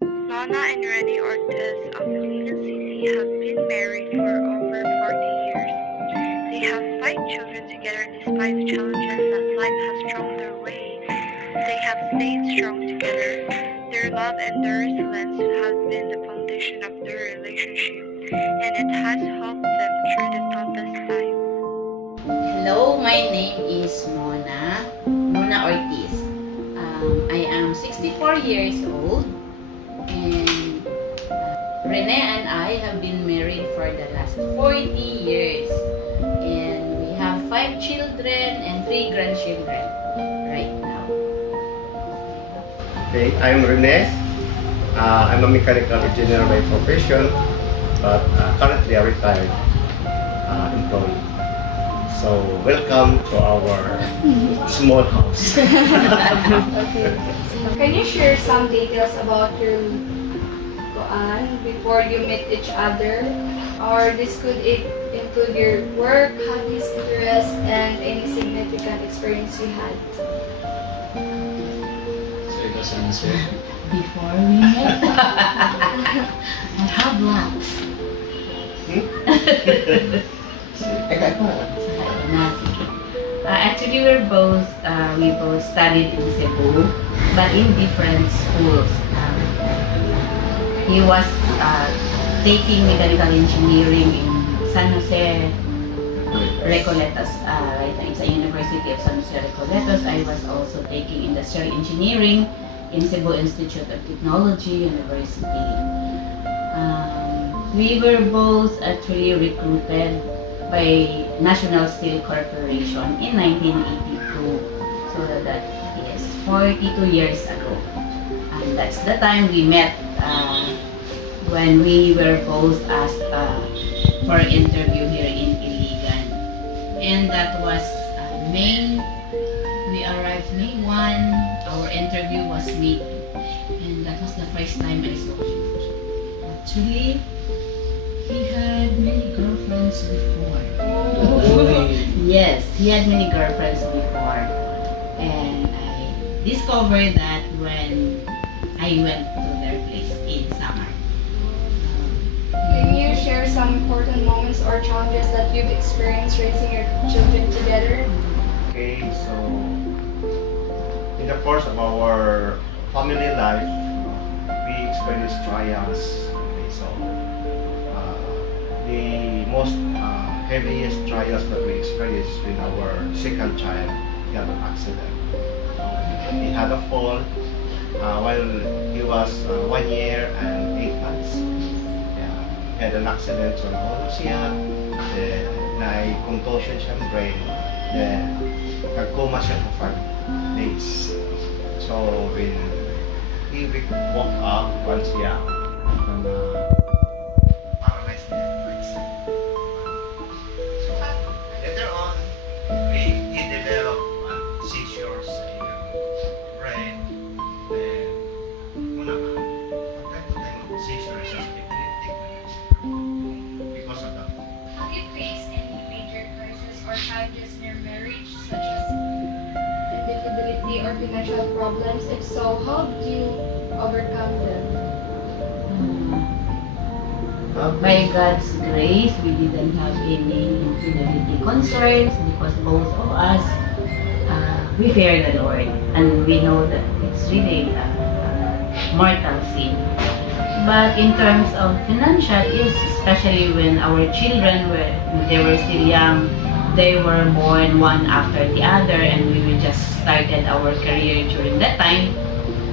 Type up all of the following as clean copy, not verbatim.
Mona and Rene Ortiz of Pilipinas City have been married for over 40 years. They have 5 children together despite the challenges that life has thrown their way. They have stayed strong together. Their love and their resilience have been the foundation of their relationship, and it has helped them through the toughest time. Hello, my name is Mona Ortiz. I am 64 years old, and Rene and I have been married for the last 40 years, and we have 5 children and 3 grandchildren right now. Okay, I'm Rene. I'm a mechanical engineer by profession, but currently a retired employee. So, welcome to our small house. Okay. Can you share some details about your before you met each other? Or this could include your work, hobbies, interests, and any significant experience you had. So ikaw sa answer? Before we met, I have lots. Actually, we both studied in Cebu, but in different schools. He was taking mechanical engineering in San Jose Recoletos, right? It's a University of San Jose Recoletos. I was also taking industrial engineering in Cebu Institute of Technology University. We were both actually recruited by National Steel Corporation in 1982. So that is 42 years ago. And that's the time we met when we were both asked for an interview here in Iligan. And that was May. We arrived May 1. Our interview was May 2. And that was the first time I saw him. Actually, he had many girlfriends before. Yes, he had many girlfriends before. And I discovered that when I went to their place in summer. Can you share some important moments or challenges that you've experienced raising your children together? Okay, so in the course of our family life, we experienced trials. Okay, so the most heaviest trials that we experienced with our second child got an accident. He had a fall while he was 1 year and 8 months. Yeah, had an accident sa nahulog siya, then na-contusion siya ng brain, then nag-coma siya for 5 days. So when he woke up once siya, paralyzed niya. So later on, he developed seizures in the brain. Then, una ka, from time to time, seizures as epileptic because of that. Have you faced any major crises or challenges in your marriage, such as infidelity or financial problems? If so, how did you overcome them? By God's grace, we didn't have any infidelity concerns because both of us, we fear the Lord, and we know that it's really a mortal sin. But in terms of financial, especially when our children they were still young, they were born one after the other, and we just started our career during that time.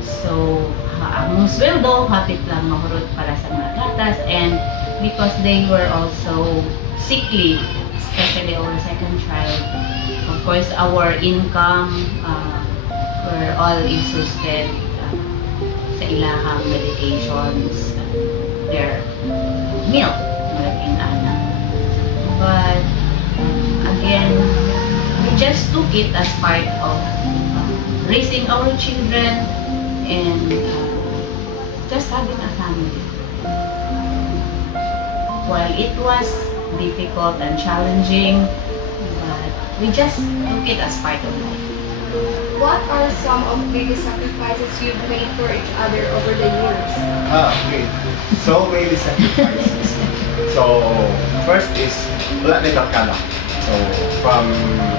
So, ang sweldo, hapit lang mahurot para sa mga gatas, and because they were also sickly, especially our second child, of course, our income were all exhausted sa ilahang medications, their milk, malaking anak. But again, we just took it as part of raising our children and just having a family. While it was difficult and challenging, but we just took it as part of life. what are some of the biggest sacrifices you've made for each other over the years? Okay. So many sacrifices. So, first is, wala na barkada. So, from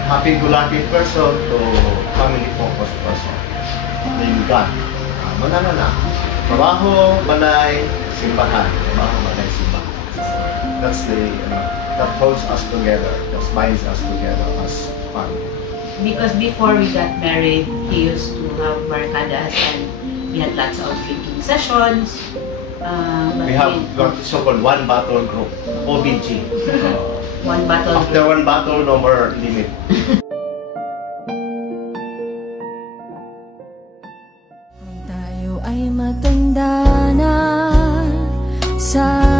happy-go-lucky person to family-focused person. Name God. Manana. Trabaho, balay, simbahan. Trabaho, balay, simbahan. That's that holds us together. That binds us together as family. Because before we got married, he used to have barkadas and we had lots of drinking sessions. But We have got so-called one battle group, OBG. one battle. After one battle, no more limit. Kung tayo ay matanda na sa